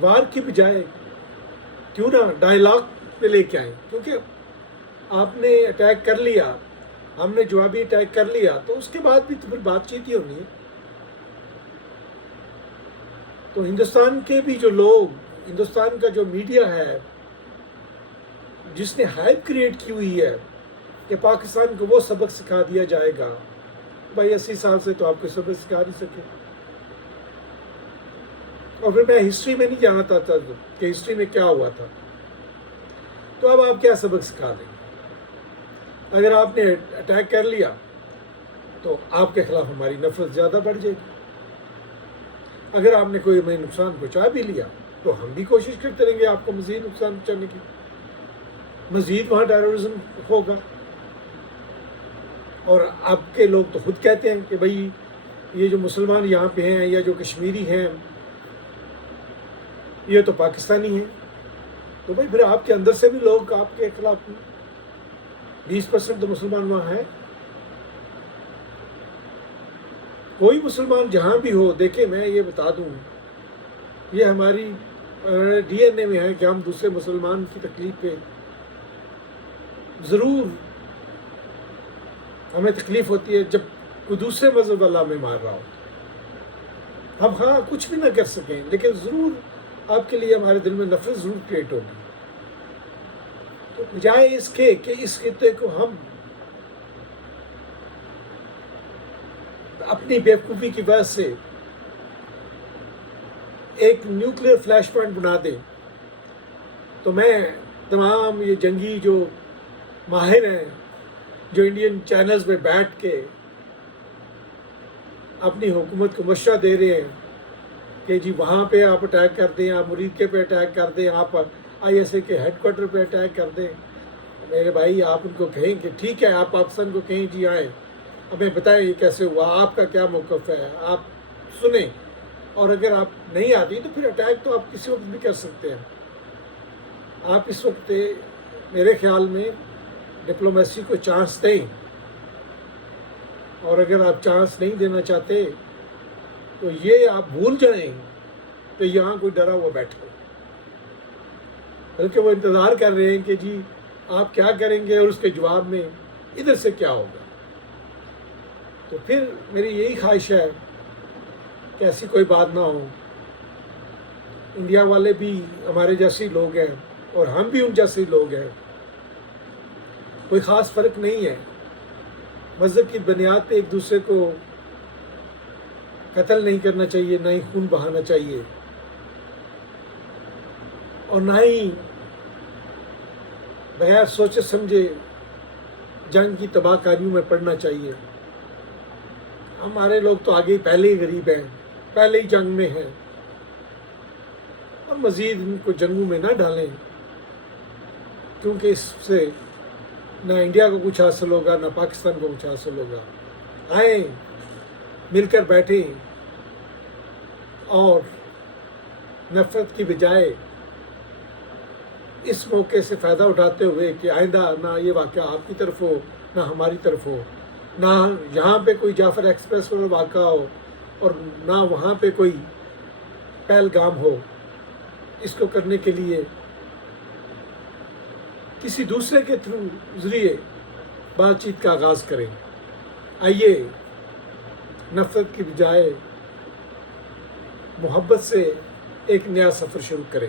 وار کی بجائے کیوں نہ ڈائلاگ پہ لے کے آئیں، کیونکہ آپ نے اٹیک کر لیا، ہم نے جوابی اٹیک کر لیا، تو اس کے بعد بھی تو پھر بات چیت ہی ہونی ہے۔ تو ہندوستان کے بھی جو لوگ، ہندوستان کا جو میڈیا ہے جس نے ہائپ کریٹ کی ہوئی ہے کہ پاکستان کو وہ سبق سکھا دیا جائے گا، بھائی 80 سال سے تو آپ کو سبق سکھا نہیں سکے۔ اور پھر میں ہسٹری میں نہیں جانا چاہتا کہ ہسٹری میں کیا ہوا تھا، تو اب آپ کیا سبق سکھا دیں گے؟ اگر آپ نے اٹیک کر لیا تو آپ کے خلاف ہماری نفرت زیادہ بڑھ جائے گی، اگر آپ نے کوئی ہمیں نقصان پہنچا بھی لیا تو ہم بھی کوشش کرتے رہیں گے آپ کو مزید نقصان پہنچانے کی، مزید وہاں ٹیررزم ہوگا۔ اور آپ کے لوگ تو خود کہتے ہیں کہ بھائی یہ جو مسلمان یہاں پہ ہیں یا جو کشمیری ہیں یہ تو پاکستانی ہیں، تو بھائی پھر آپ کے اندر سے بھی لوگ آپ کے خلاف 20% تو مسلمان وہاں ہیں۔ کوئی مسلمان جہاں بھی ہو، دیکھیں میں یہ بتا دوں، یہ ہماری ڈی این اے میں ہے کہ ہم دوسرے مسلمان کی تکلیف پہ ضرور ہمیں تکلیف ہوتی ہے جب کوئی دوسرے مذہب والا ہمیں مار رہا ہو۔ ہم ہاں کچھ بھی نہ کر سکیں لیکن ضرور آپ کے لیے ہمارے دل میں نفرت ضرور کریٹ ہوگی۔ تو بجائے اس کے کہ اس خطے کو ہم اپنی بیوقوفی کی وجہ سے ایک نیوکلیئر فلیش پوائنٹ بنا دیں، تو میں تمام یہ جنگی جو ماہر ہیں جو انڈین چینلز میں بیٹھ کے اپنی حکومت کو مشورہ دے رہے ہیں کہ جی وہاں پہ آپ اٹیک کر دیں، آپ مریدکے پہ اٹیک کر دیں، آپ آئی ایس اے کے ہیڈ کوارٹر پہ اٹیک کر دیں، میرے بھائی آپ ان کو کہیں کہ ٹھیک ہے آپ پاکستان کو کہیں جی آئیں، ہمیں بتائیں یہ کیسے ہوا، آپ کا کیا موقف ہے، آپ سنیں، اور اگر آپ نہیں آتی تو پھر اٹیک تو آپ کسی وقت بھی کر سکتے ہیں۔ آپ اس وقت میرے خیال میں ڈپلومیسی کو چانس دیں، اور اگر آپ چانس نہیں دینا چاہتے تو یہ آپ بھول جائیں کہ یہاں کوئی ڈرا ہوا بیٹھا، بلکہ وہ انتظار کر رہے ہیں کہ جی آپ کیا کریں گے اور اس کے جواب میں ادھر سے کیا ہوگا۔ تو پھر میری یہی خواہش ہے کہ ایسی کوئی بات نہ ہو، انڈیا والے بھی ہمارے جیسے لوگ ہیں اور ہم بھی ان جیسے لوگ ہیں، کوئی خاص فرق نہیں ہے، مذہب کی بنیاد پہ ایک دوسرے کو قتل نہیں کرنا چاہیے، نہ ہی خون بہانا چاہیے، اور نہ ہی بغیر سوچے سمجھے جنگ کی تباہ کاریوں میں پڑنا چاہیے۔ ہمارے لوگ تو آگے پہلے ہی غریب ہیں، پہلے ہی جنگ میں ہیں، اور مزید ان کو جنگوں میں نہ ڈالیں، کیونکہ اس سے نہ انڈیا کو کچھ حاصل ہوگا نہ پاکستان کو کچھ حاصل ہوگا۔ آئیں مل کر بیٹھیں اور نفرت کی بجائے اس موقع سے فائدہ اٹھاتے ہوئے کہ آئندہ نہ یہ واقعہ آپ کی طرف ہو نہ ہماری طرف ہو، نہ یہاں پہ کوئی جعفر ایکسپریس والا واقعہ ہو اور نہ وہاں پہ کوئی پہلگام ہو، اس کو کرنے کے لیے کسی دوسرے کے ذریعے بات چیت کا آغاز کریں۔ آئیے نفرت کی بجائے محبت سے ایک نیا سفر شروع کریں۔